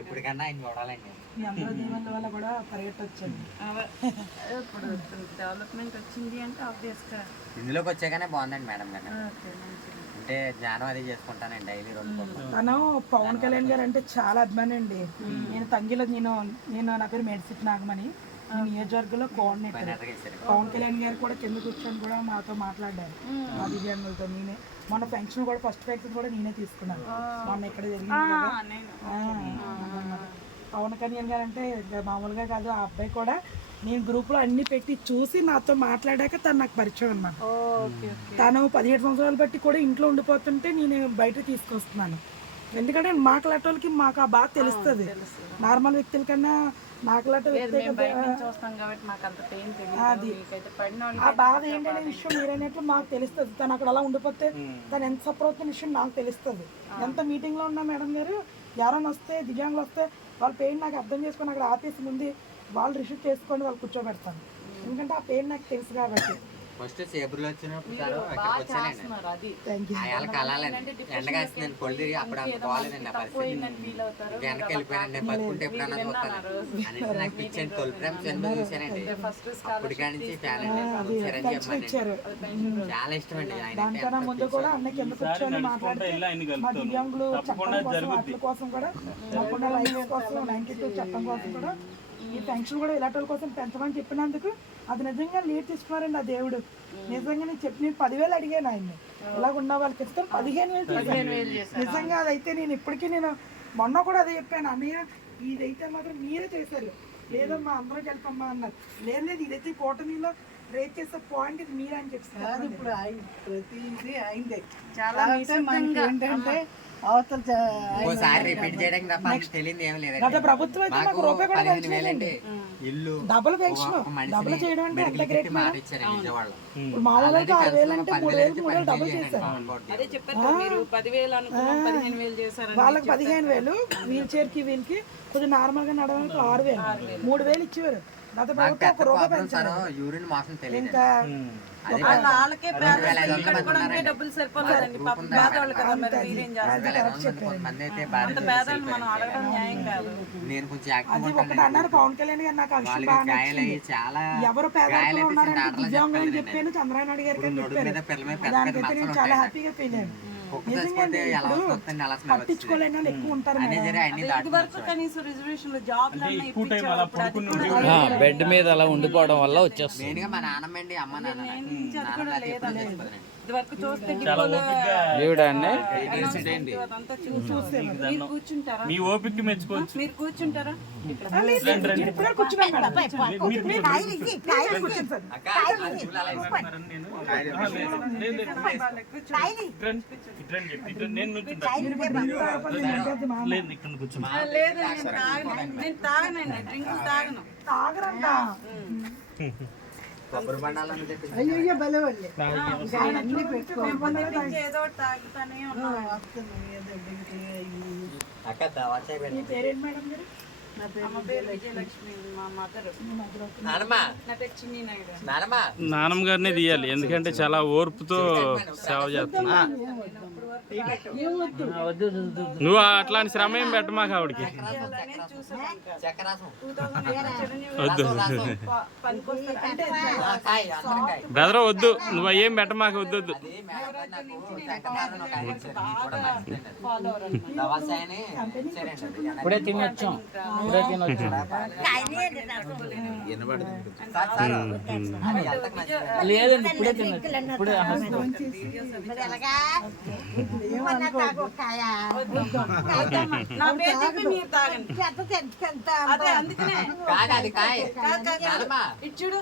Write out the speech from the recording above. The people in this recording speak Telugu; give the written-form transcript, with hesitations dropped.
ఎప్పటికన్నా ఆయన చూడాలండి. మీ అందరూ దీవెనల వల్ల కూడా పరిగెట్టొచ్చండి. ఇప్పుడు డెవలప్మెంట్ వచ్చింది అంటే ఆబ్వియస్గా ఇందులోకి వచ్చాకనే బాగుందండి మేడం గారు. అంటే జ్ఞానం అది చేసుకుంటానండి డైలీ 2 తను పవన్ కళ్యాణ్ గారు అంటే చాలా అభిమానం అండి. నేను తంగిలో నా పేరు మెడిసిట్ నాగమణి, నియోజకవర్గంలో కోఆర్డినేటర్. పవన్ కళ్యాణ్ గారు కూడా కింద కూర్చొని కూడా మాతో మాట్లాడారు మా దివ్యాంగులతో. నేనే మొన్న ఫంక్షన్ కూడా ఫస్ట్ ఫంక్షన్ కూడా నేనే తీసుకున్నాను. మొన్న ఇక్కడ జరిగింది కదా. పవన్ కళ్యాణ్ గారు అంటే మామూలుగా కాదు. ఆ అబ్బాయి కూడా నేను గ్రూప్లో అన్ని పెట్టి చూసి నాతో మాట్లాడాక తను నాకు పరిచయం అన్నమాట. తను 17 సంవత్సరాలు బట్టి కూడా ఇంట్లో ఉండిపోతుంటే నేను బయట తీసుకొస్తున్నాను. ఎందుకంటే మాట్లాడేటోళ్ళకి మాకు ఆ బాధ తెలుస్తుంది. నార్మల్ వ్యక్తుల కన్నా నాకులాంటి వ్యక్తి అది ఆ బాధ ఏంటనే విషయం మీరనేట్లు మాకు తెలుస్తుంది. తను అక్కడ అలా ఉండిపోతే తను ఎంత సఫర్ అవుతున్న విషయం నాకు తెలుస్తుంది. ఎంత మీటింగ్లో ఉన్నా మేడం గారు ఎవరైనా వస్తే దివ్యాంగులు వస్తే వాళ్ళ పెయిన్ నాకు అర్థం చేసుకొని అక్కడ ఆఫీస్ ముందు వాళ్ళు రిసీవ్ చేసుకొని వాళ్ళు కూర్చోబెడతాను. ఎందుకంటే ఆ పెయిన్ నాకు తెలుసు కాబట్టి. ఫస్ట్ సేపులు వచ్చినప్పుడు ఎండగాస్తుందండి పొడి తిరిగి అప్పుడు అంత బాగాలేదండి ఆ పరిస్థితి. వెనక్కి వెళ్ళిపోయానండి. బతుకుంటే ఎప్పుడన్నా చూస్తాను అని నాకు ఇచ్చాను. తొలి ప్రేమ జన్మ చూశానండి. అప్పటికాడి నుంచి చాలా ఇష్టం అండి. దానికన్నా ముందు కూడా అన్న కింద కూర్చొని మాట్లాడితే మా దివ్యాంగులు చట్టం కోసం కూడా తప్పకుండా లైఫ్ కోసం 92 చట్టం కోసం కూడా ఈ పెన్షన్ కూడా ఇలాంటి కోసం పెంచమని చెప్పినందుకు అది నిజంగా లీడ్ తీసుకున్నారండి ఆ దేవుడు. నిజంగా నేను చెప్పి నేను 10,000 అడిగాను ఆయన్ని. ఇలాగ ఉన్న వాళ్ళకి ఇస్తాను 15,000 నిజంగా అదైతే నేను ఇప్పటికీ నేను మొన్న కూడా అదే చెప్పాను. అన్నయ్య ఇదైతే మాత్రం మీరే చేశారు, లేదమ్మా అందరూ కలిపమ్మా అన్నారు. లేదు ఇదైతే కూటమిలో రేట్ చేసే పాయింట్ ఇది మీరే అని చెప్తారు. ఇప్పుడు ప్రతిదీ అయిందే చాలా ఏంటంటే ప్రభుత్వం అయితే మాకు రూపాయి కూడా పెంచలేదండి. ఇల్లు డబుల్ పెన్షన్ డబుల్ చేయడం అంటే ఎంత గ్రేట్. మామూలుగా 6,000 అంటే 3,000 డబుల్ చేశారు. వాళ్ళకి 15,000 వీల్ చైర్ కి వీళ్ళకి కొంచెం నార్మల్ గా నడవడానికి 6,000 3,000 ఇచ్చేవారు. గత ప్రభుత్వం 1 రూపాయి పెంచారు. ఇంకా డబ్బులు సరిపోలేదండి. అది ఒకటి అన్నారు పవన్ కళ్యాణ్ గారు. నాకు ఎవరు పేదలు ఉన్నారంటే దివ్యాంగులు అని చెప్పాను చంద్రబాబు నాయుడు గారికి అని చెప్పారు. దానికైతే నేను చాలా హ్యాపీగా ఫీల్ అయ్యాను. నిజంగా పట్టించుకోలేని వాళ్ళు ఎక్కువ ఉంటారు. బెడ్ మీద అలా ఉండిపోవడం వల్ల వచ్చేస్తుంది. మీ ఓపిక మెచ్చుకోవచ్చు. మీరు కూర్చుంటారా? అయ్యో భలే వాళ్ళే ఏదో తాగుతానే మీ పేరేంటి మేడం గారు? మా పేరు విజయలక్ష్మి. మా మదర్ నా పేరు చిన్ని నాయుడు. నానమ్మ గారినే తీయాలి, ఎందుకంటే చాలా ఓర్పుతో సేవ చేస్తున్నా. నువ్వు అట్లాంటి శ్రమ ఏం పెట్టమాక ఆవిడకి. వద్దు బ్రదర్, వద్దు నువ్వు ఏం పెట్టమాక. వద్దు వద్దు ఇప్పుడే తినొచ్చాం. లేదండి ఇప్పుడే తినొచ్చు. ఇప్పుడే నా పేరు చెప్పి మీరు తాగండి. అదే అందుకనే ఇచ్చుడు.